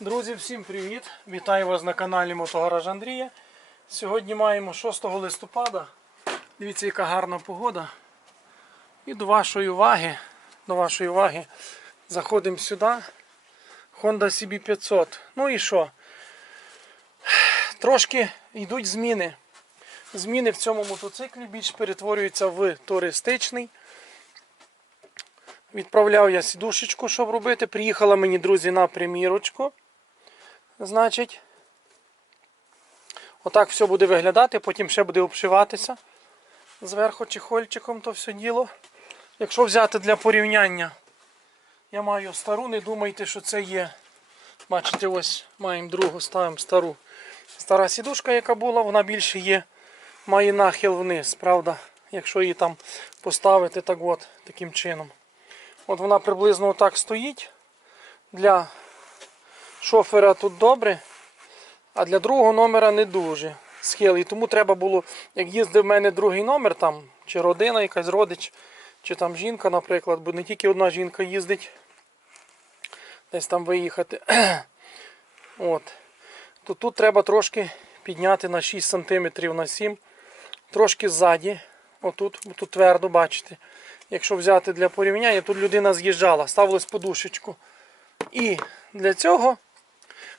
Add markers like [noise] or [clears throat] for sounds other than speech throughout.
Друзі, всім привіт! Вітаю вас на каналі Мотогараж Андрія. Сьогодні маємо 6 листопада. Дивіться, яка гарна погода. І до вашої уваги, до вашої уваги заходимо сюди. Honda CB500. Ну і що? Трошки йдуть зміни. Зміни в цьому мотоциклі більш перетворюються в туристичний. Відправляв я сідушечку, щоб робити. Приїхала мені, друзі, на примірочку. Значить, отак все буде виглядати, потім ще буде обшиватися зверху чехольчиком то все діло. Якщо взяти для порівняння, я маю стару, не думайте, що це є. Бачите, ось маємо другу, ставимо стару. Стара сідушка, яка була, вона більше є, має нахил вниз, правда? Якщо її там поставити так от, таким чином. От вона приблизно отак стоїть. Для шофера тут добре, а для другого номера не дуже схил. І тому треба було, як їздив в мене другий номер, там, чи родина, якась родич, чи там жінка, наприклад, бо не тільки одна жінка їздить десь там виїхати. [clears throat] От. То тут треба трошки підняти на 6 см на 7 Трошки ззаді. Отут, тут твердо, бачите. Якщо взяти для порівняння, тут людина з'їжджала, ставилась подушечку. І для цього,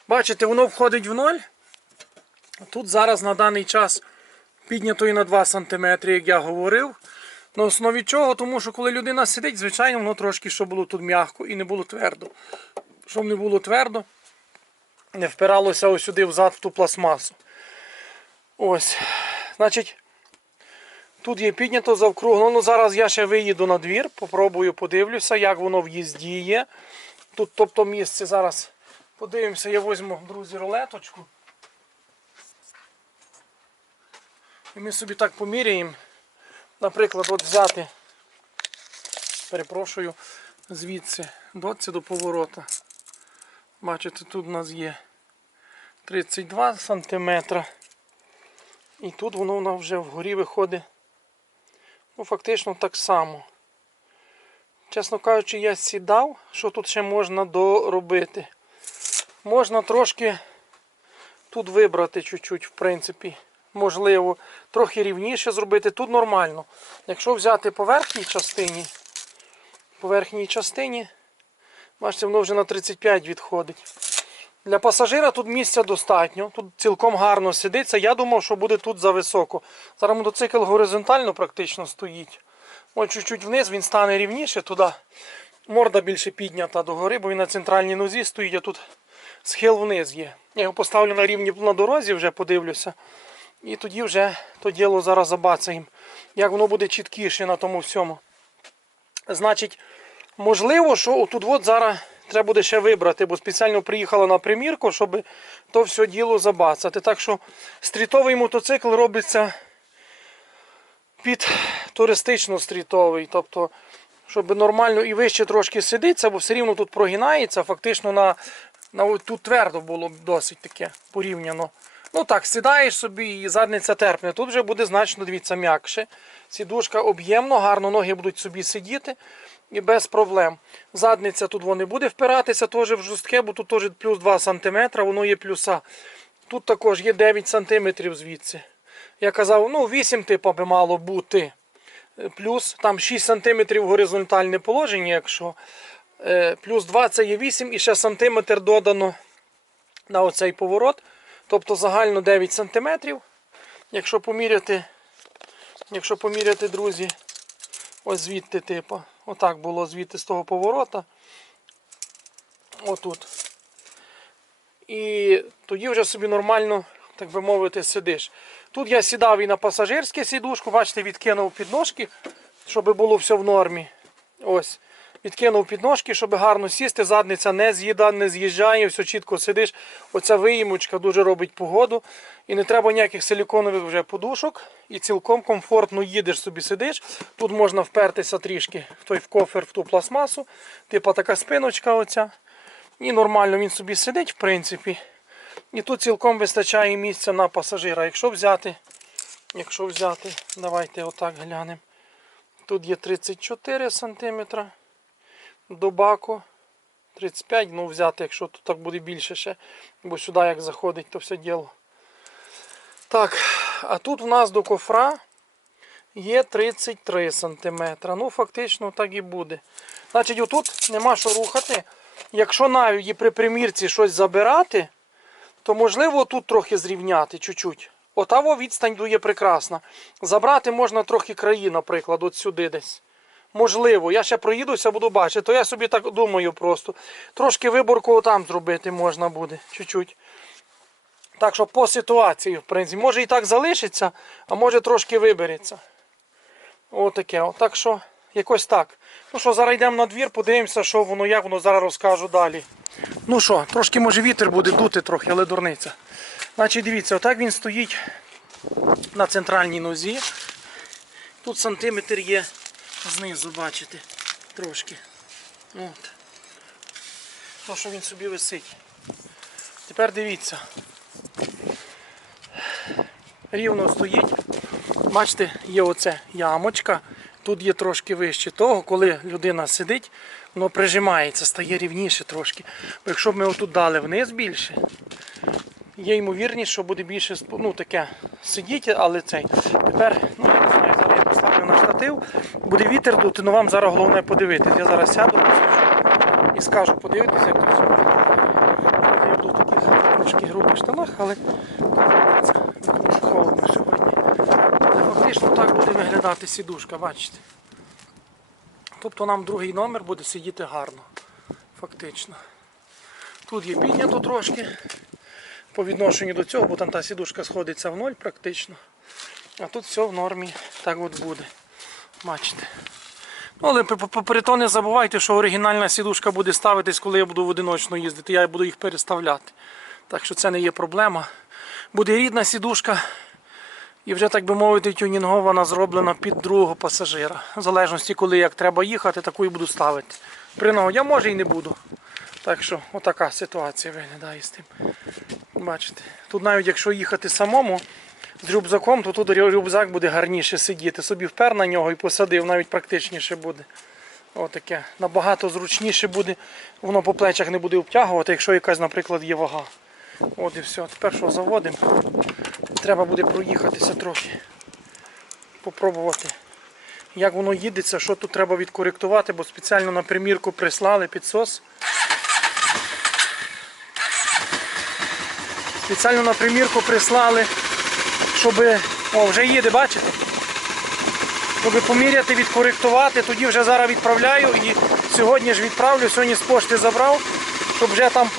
бачите, воно входить в ноль. Тут зараз на даний час піднято і на 2 см, як я говорив. На основі чого? Тому що коли людина сидить, звичайно, воно трошки щоб було тут м'яко і не було твердо. Щоб не було твердо, не впиралося ось сюди взад в ту пластмасу. Ось. Значить, тут є піднято завкруглено. Ну, зараз я ще виїду на двір, попробую, подивлюся, як воно в є. Тут, тобто, місце зараз подивимося, я візьму, друзі, рулеточку. І ми собі так поміряємо. Наприклад, от взяти, перепрошую, звідси, доці до поворота. Бачите, тут у нас є 32 см. І тут воно у нас вже вгорі виходить. Ну, фактично так само. Чесно кажучи, я сідав, що тут ще можна доробити. Можна трошки тут вибрати чуть-чуть, в принципі. Можливо, трохи рівніше зробити. Тут нормально. Якщо взяти по верхній частині, по верхній частині, бачите, воно вже на 35 відходить. Для пасажира тут місця достатньо, тут цілком гарно сидиться. Я думав, що буде тут зависоко. Зараз мотоцикл горизонтально практично стоїть. Ось чуть-чуть вниз він стане рівніше туди. Морда більше піднята догори, бо він на центральній нозі стоїть, а тут схил вниз є. Я його поставлю на рівні на дорозі, вже подивлюся. І тоді вже то діло зараз забацаємо. Як воно буде чіткіше на тому всьому. Значить, можливо, що отут от зараз треба буде ще вибрати, бо спеціально приїхала на примірку, щоб то все діло забацати. Так що стрітовий мотоцикл робиться під туристично-стрітовий. Тобто, щоб нормально і вище трошки сидиться, бо все рівно тут прогинається, фактично на, тут твердо було досить таке порівняно. Ну так, сідаєш собі і задниця терпне. Тут вже буде значно дивіться, м'якше. Сідушка об'ємно, гарно ноги будуть собі сидіти і без проблем. Задниця тут не буде впиратися теж в жорстке, бо тут теж плюс 2 см, воно є плюса. Тут також є 9 см звідси. Я казав, ну 8 типу би мало бути. Плюс там 6 см горизонтальне положення, якщо. Е, Плюс 2 це є 8 і ще сантиметр додано на оцей поворот. Тобто загально 9 см. Якщо поміряти, якщо поміряти, друзі, ось звідти, типу, отак було звідти з того поворота. Отут. І тоді вже собі нормально, так би мовити, сидиш. Тут я сідав і на пасажирське сідушку, бачите, відкинув підножки, щоб було все в нормі. Ось. Відкинув підножки, щоб гарно сісти, задниця не з'їда, не з'їжджає, все чітко сидиш. Оця виїмочка дуже робить погоду. І не треба ніяких силіконових вже подушок. І цілком комфортно їдеш собі сидиш. Тут можна впертися трішки в той в кофер, в ту пластмасу. Типа така спиночка оця. І нормально він собі сидить, в принципі. І тут цілком вистачає місця на пасажира. Якщо взяти, якщо взяти, давайте отак глянемо. Тут є 34 см до баку. 35, ну взяти, якщо тут так буде більше ще. Бо сюди як заходить, то все діло. Так, а тут в нас до кофра є 33 см. Ну, фактично так і буде. Значить, отут нема що рухати. Якщо навіть при примірці щось забирати, то можливо тут трохи зрівняти чуть-чуть. Отаво відстань дує прекрасна. Забрати можна трохи краї, наприклад, от сюди десь. Можливо, я ще проїдуся, буду бачити, то я собі так думаю просто. Трошки виборку там зробити можна буде, чуть-чуть. Так що по ситуації, в принципі, може і так залишиться, а може трошки вибереться. Отаке. От. Так що, якось так. Ну що, зараз йдемо на двір, подивимося, що воно, як воно зараз розкажу далі. Ну що, трошки може вітер буде дути трохи, але дурниця. Значить, дивіться, отак він стоїть на центральній нозі. Тут сантиметр є знизу, бачите, трошки. От. То, що він собі висить. Тепер дивіться. Рівно стоїть. Бачите, є оце ямочка. Тут є трошки вище того, коли людина сидить, воно прижимається, стає рівніше трошки. Бо якщо б ми отут дали вниз більше, є ймовірність, що буде більше ну, таке сидіти, але цей. Тепер, ну поставлю на штатив, буде вітер дути, але вам зараз головне подивитись. Я зараз сяду і скажу, подивитися, як тут все виглядає. Я буду в таких трошки грубих штанах, але холодно сьогодні. Фактично так буде виглядати сідушка, бачите. Тобто нам другий номер буде сидіти гарно. Фактично. Тут є піднято трошки по відношенню до цього, бо там та сідушка сходиться в ноль практично. А тут все в нормі так от буде. Бачите. Ну, але при то не забувайте, що оригінальна сідушка буде ставитись, коли я буду в одиночно їздити. Я буду їх переставляти. Так що це не є проблема. Буде рідна сідушка. І вже, так би мовити, тюнінгована зроблена під другого пасажира. В залежності, коли як треба їхати, таку і буду ставити. При нагоді, а може і не буду. Так що, отака ситуація виглядає з тим. Бачите, тут навіть якщо їхати самому з рюкзаком, то тут рюкзак буде гарніше сидіти. Собі впер на нього і посадив, навіть практичніше буде. Отаке. Набагато зручніше буде, воно по плечах не буде обтягувати, якщо якась, наприклад, є вага. От і все. Тепер що заводимо. Треба буде проїхатися трохи. Попробувати. Як воно їдеться, що тут треба відкоректувати, бо спеціально на примірку прислали підсос. Спеціально на примірку прислали, щоб... О, вже їде, бачите? Щоб поміряти, відкоректувати, тоді вже зараз відправляю і сьогодні ж відправлю, сьогодні з пошти забрав, щоб вже там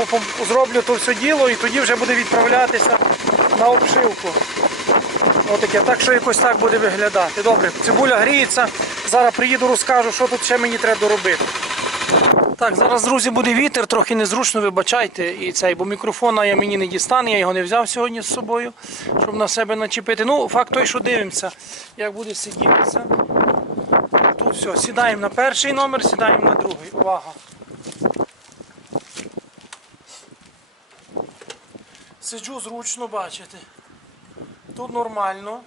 зроблю то все діло і тоді вже буде відправлятися на обшивку. Отаке. Так що якось так буде виглядати. Добре, цибуля гріється. Зараз приїду, розкажу, що тут ще мені треба доробити. Так, зараз, друзі, буде вітер, трохи незручно, вибачайте. І цей, бо мікрофона я мені не дістану, я його не взяв сьогодні з собою, щоб на себе начепити. Ну, факт той, що дивимося, як буде сидітися. Тут все, сідаємо на перший номер, сідаємо на другий. Увага. Сиджу зручно, бачите. Тут нормально.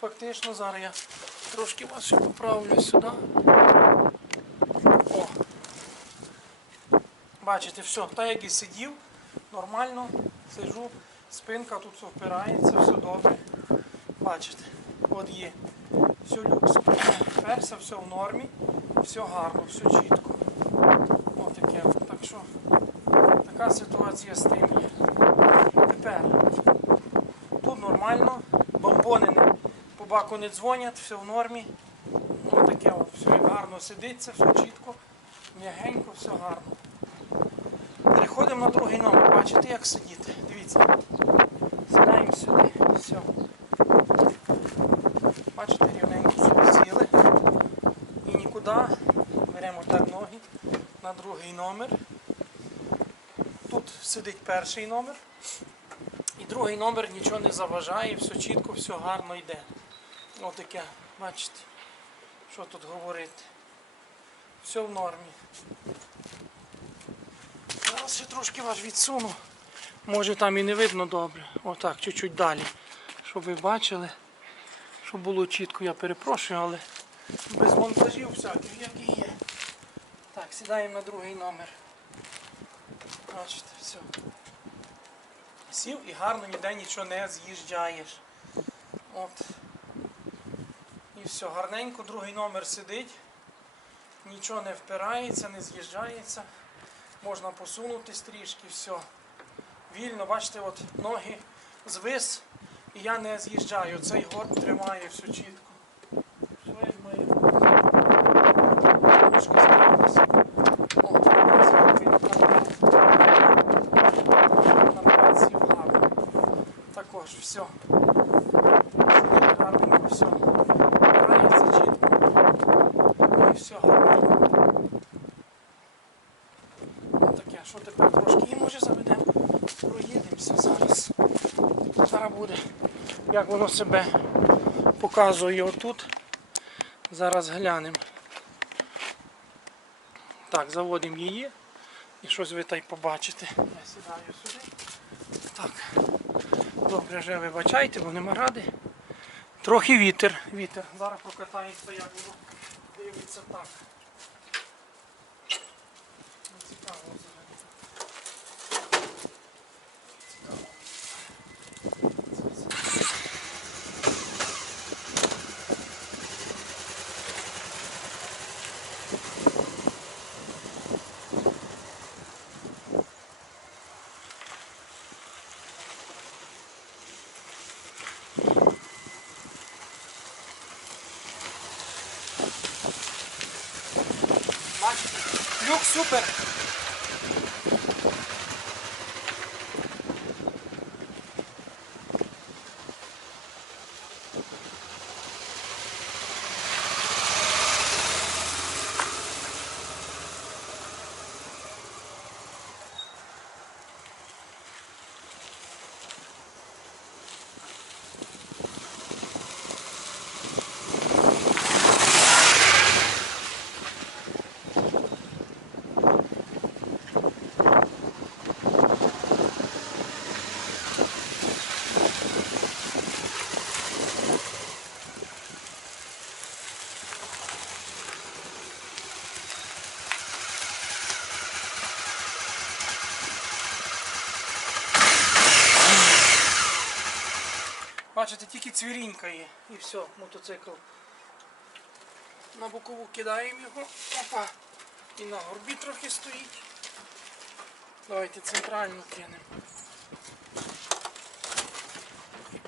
Фактично зараз я трошки вас ще поправлю сюди. Бачите, все, так як і сидів, нормально, сиджу, спинка тут впирається, все добре. Бачите, от є. Все люкс. Перся, все в нормі, все гарно, все чітко. Ось таке. Так що така ситуація з тим є. Тепер тут нормально, бомбони по баку не дзвонять, все в нормі. Ну таке от, все гарно сидиться, все чітко, м'ягенько, все гарно. Переходимо на другий номер, бачите, як сидіти. Дивіться. Сідаємо сюди. Все. Бачите, рівненько собі сіли. І нікуди. Беремо так ноги на другий номер. Тут сидить перший номер. І другий номер нічого не заважає, все чітко, все гарно йде. Отаке, бачите, що тут говорити. Все в нормі. Зараз ще трошки вас відсуну. Може там і не видно добре. Отак, чуть-чуть далі. Щоб ви бачили, щоб було чітко, я перепрошую, але без монтажів всяких, як і є. Так, Сідаємо на другий номер. Бачите, все. Сів і гарно ніде нічого не з'їжджаєш. От. І все, гарненько, другий номер сидить, нічого не впирається, не з'їжджається. Можна посунути трішки, все. Вільно, бачите, от ноги звис, і я не з'їжджаю. Цей горб тримає все чітко. Все як має бути. Трошки збилося. О, зробив наперед. Наперед сів гарно. Також все. Сидить гарненько, все. Грається чітко. І все гарненько. Таке, що тепер трошки і може заведемо. Проїдемося зараз. Зараз буде, як воно себе показує отут. Зараз глянемо. Так, заводимо її. І щось ви та й побачите. Я сідаю сюди. Так. Добре, вже вибачайте, бо нема ради. Трохи вітер. Вітер. Зараз прокатається, як воно дивиться так. Super. Бачите, тільки цвірінька є. І все, мотоцикл. На бокову кидаємо його. Опа. І на горбі трохи стоїть. Давайте центрально кинемо.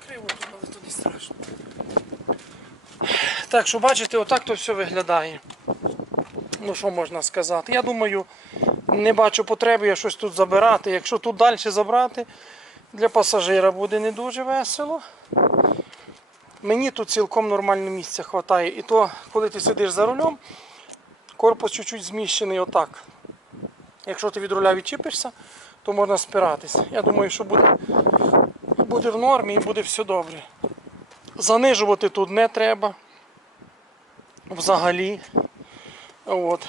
Криво тут, але туди страшно. Так що бачите, отак то все виглядає. Ну що можна сказати? Я думаю, не бачу потреби я щось тут забирати. Якщо тут далі забрати, для пасажира буде не дуже весело. Мені тут цілком нормально місця вистачає. І то, коли ти сидиш за рулем, корпус чуть-чуть зміщений отак. Якщо ти від руля відчіпишся, то можна спиратися. Я думаю, що буде, буде в нормі і буде все добре. Занижувати тут не треба. Взагалі. От.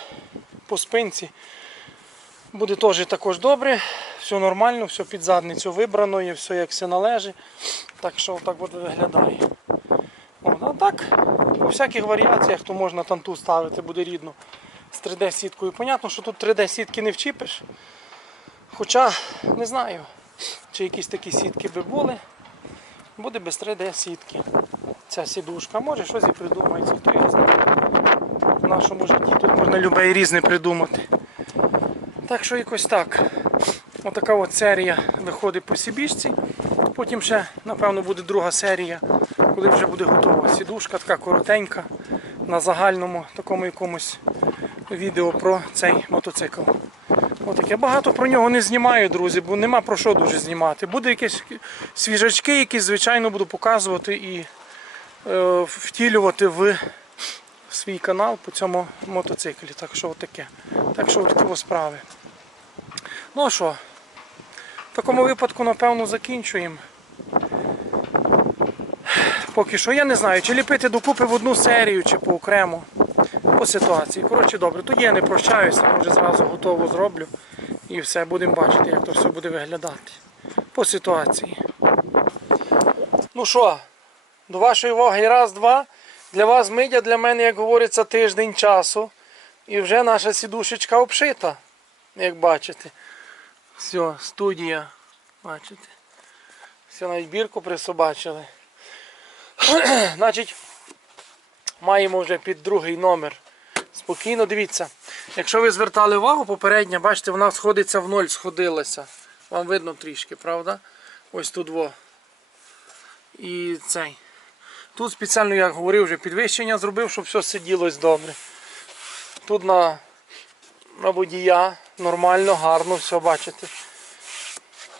По спинці буде теж також добре. Все нормально, все під задницю вибрано, і все як все належить. Так що так от виглядає. Так, по всяких варіаціях, то можна танту ставити, буде рідно з 3D-сіткою. Понятно, що тут 3D-сітки не вчіпиш. Хоча не знаю, чи якісь такі сітки би були. Буде без 3D-сітки. Ця сідушка. Може щось і придумається, хто я знаю. В нашому житті тут можна любе і різне придумати. Так що якось так. Отака от серія виходить по сібіжці. Потім ще, напевно, буде друга серія, коли вже буде готова сідушка, така коротенька, на загальному такому якомусь відео про цей мотоцикл. Отаке. Багато про нього не знімаю, друзі, бо нема про що дуже знімати. Буде якісь свіжачки, які, звичайно, буду показувати і е, втілювати в свій канал по цьому мотоциклі. Так що отаке. Так що такі справи. Ну а що, в такому випадку, напевно, закінчуємо. Поки що я не знаю, чи ліпити докупи в одну серію, чи по окремо. По ситуації. Коротше, добре, тоді я не прощаюся, може зразу готово зроблю. І все, будемо бачити, як то все буде виглядати. По ситуації. Ну що, до вашої уваги раз, два. Для вас мидя, для мене, як говориться, тиждень часу. І вже наша сідушечка обшита, як бачите. Все, студія. Бачите. Все, навіть бірку присобачили. [clears throat] Значить, маємо вже під другий номер. Спокійно дивіться. Якщо ви звертали увагу, попередня, бачите, вона сходиться в ноль, сходилася. Вам видно трішки, правда? Ось тут во. І цей. Тут спеціально, як говорив, вже підвищення зробив, щоб все сиділось добре. Тут на, на водія нормально, гарно, все бачите.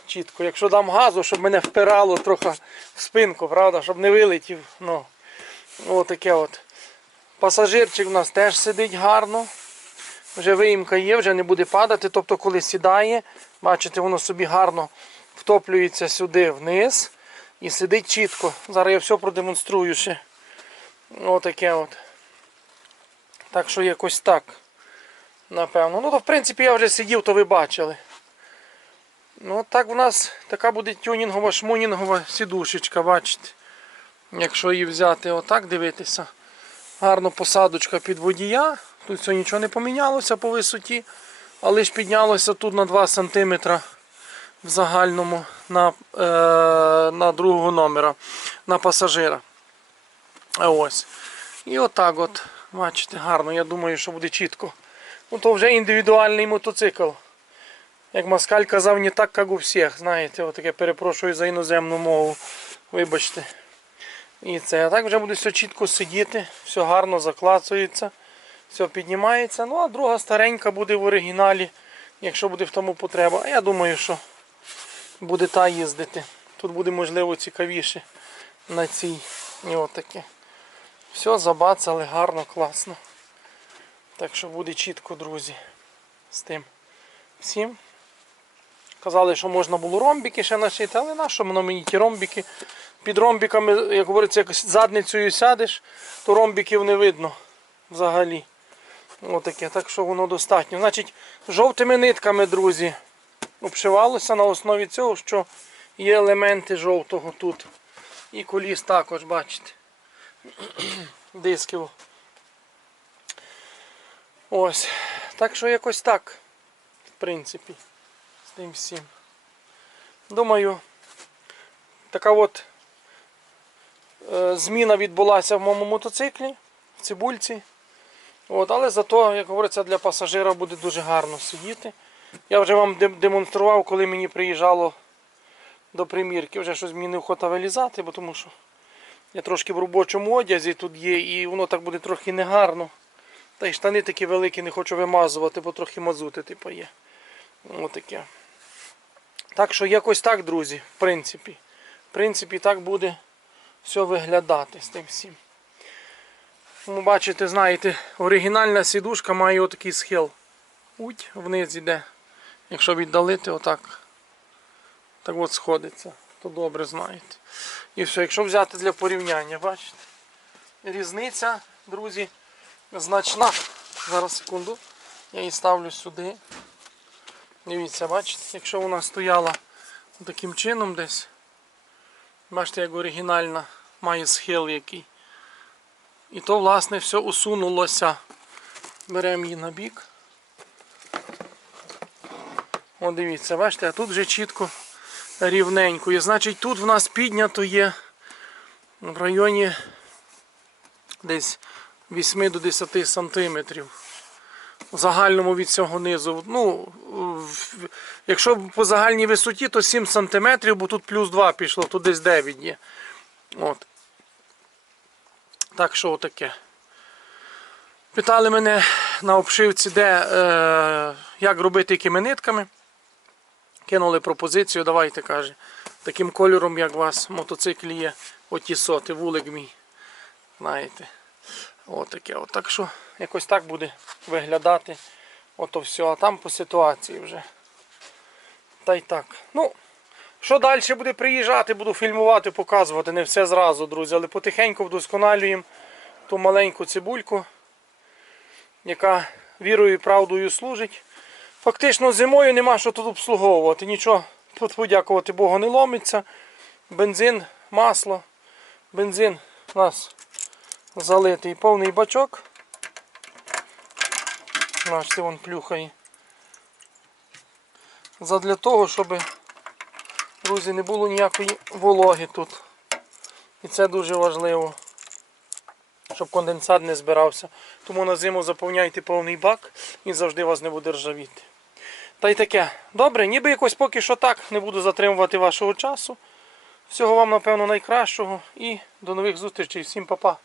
Чітко. Якщо дам газу, щоб мене впирало трохи в спинку, правда, щоб не вилетів. Ну, отаке от. Пасажирчик у нас теж сидить гарно. Вже виїмка є, вже не буде падати. Тобто, коли сідає, бачите, воно собі гарно втоплюється сюди вниз і сидить чітко. Зараз я все продемонструю ще. Отаке от. Так що якось так. Напевно. Ну, то в принципі я вже сидів, то ви бачили. Ну, так у нас така буде тюнінгова, шмунінгова сідушечка, бачите. Якщо її взяти отак дивитися. Гарно посадочка під водія. Тут все нічого не помінялося по висоті, але ж піднялося тут на 2 см в загальному на, е, на другого номера на пасажира. Ось. І отак от. Бачите, гарно, я думаю, що буде чітко. Ну то вже індивідуальний мотоцикл. Як Маскаль казав, не так, як у всіх. Знаєте, отаке перепрошую за іноземну мову. Вибачте. І це. А так вже буде все чітко сидіти, все гарно заклацується, все піднімається. Ну а друга старенька буде в оригіналі, якщо буде в тому потреба. А я думаю, що буде та їздити. Тут буде можливо цікавіше на цій. І отаке. Все забацали гарно, класно. Так що буде чітко, друзі, з тим всім. Казали, що можна було ромбіки ще нашити, але на що воно мені ті ромбіки? Під ромбіками, як говориться, як задницею сядеш, то ромбіків не видно взагалі. Отаке, так що воно достатньо. Значить, жовтими нитками, друзі, обшивалося на основі цього, що є елементи жовтого тут. І коліс також, бачите. [clears throat] Дисків. Ось. Так що якось так, в принципі, з тим всім. Думаю, така от е, зміна відбулася в моєму мотоциклі, в цибульці. От, але зато, як говориться, для пасажира буде дуже гарно сидіти. Я вже вам демонстрував, коли мені приїжджало до примірки. Вже щось мені не охота вилізати, бо тому що я трошки в робочому одязі тут є і воно так буде трохи негарно. Та й штани такі великі не хочу вимазувати, бо трохи мазути типу є. Отаке. Так що якось так, друзі, в принципі. В принципі, так буде все виглядати з тим всім. Ну, бачите, знаєте, оригінальна сідушка має отакий схил. Уть вниз іде. Якщо віддалити, отак. Так от сходиться. То добре знаєте. І все, якщо взяти для порівняння, бачите? Різниця, друзі, значна. Зараз секунду. Я її ставлю сюди. Дивіться, бачите, якщо вона стояла таким чином десь. Бачите, як оригінальна має схил який. І то, власне, все усунулося. Беремо її на бік. О, дивіться, бачите, а тут вже чітко рівненько. І значить тут в нас піднято є в районі десь 8 до 10 сантиметрів. В загальному від цього низу. Ну, якщо по загальній висоті, то 7 сантиметрів, бо тут плюс 2 пішло, тут десь 9 є. От. Так що отаке. Питали мене на обшивці, де, е, як робити якими нитками. Кинули пропозицію, давайте каже. Таким кольором, як у вас мотоциклі є, оті соти, вулик мій. Знаєте. Отаке. От. Так що якось так буде виглядати. Ото все. А там по ситуації вже. Та й так. Ну, що далі буде приїжджати, буду фільмувати, показувати. Не все зразу, друзі, але потихеньку вдосконалюємо ту маленьку цибульку, яка вірою і правдою служить. Фактично зимою нема що тут обслуговувати. Нічого, подякувати Богу, не ломиться. Бензин, масло. Бензин у нас залитий повний бачок. Бачите, вон плюхає. Задля того, щоб, друзі, не було ніякої вологи тут. І це дуже важливо, щоб конденсат не збирався. Тому на зиму заповняйте повний бак і завжди вас не буде ржавіти. Та й таке. Добре, ніби якось поки що так, не буду затримувати вашого часу. Всього вам, напевно, найкращого і до нових зустрічей. Всім па-па.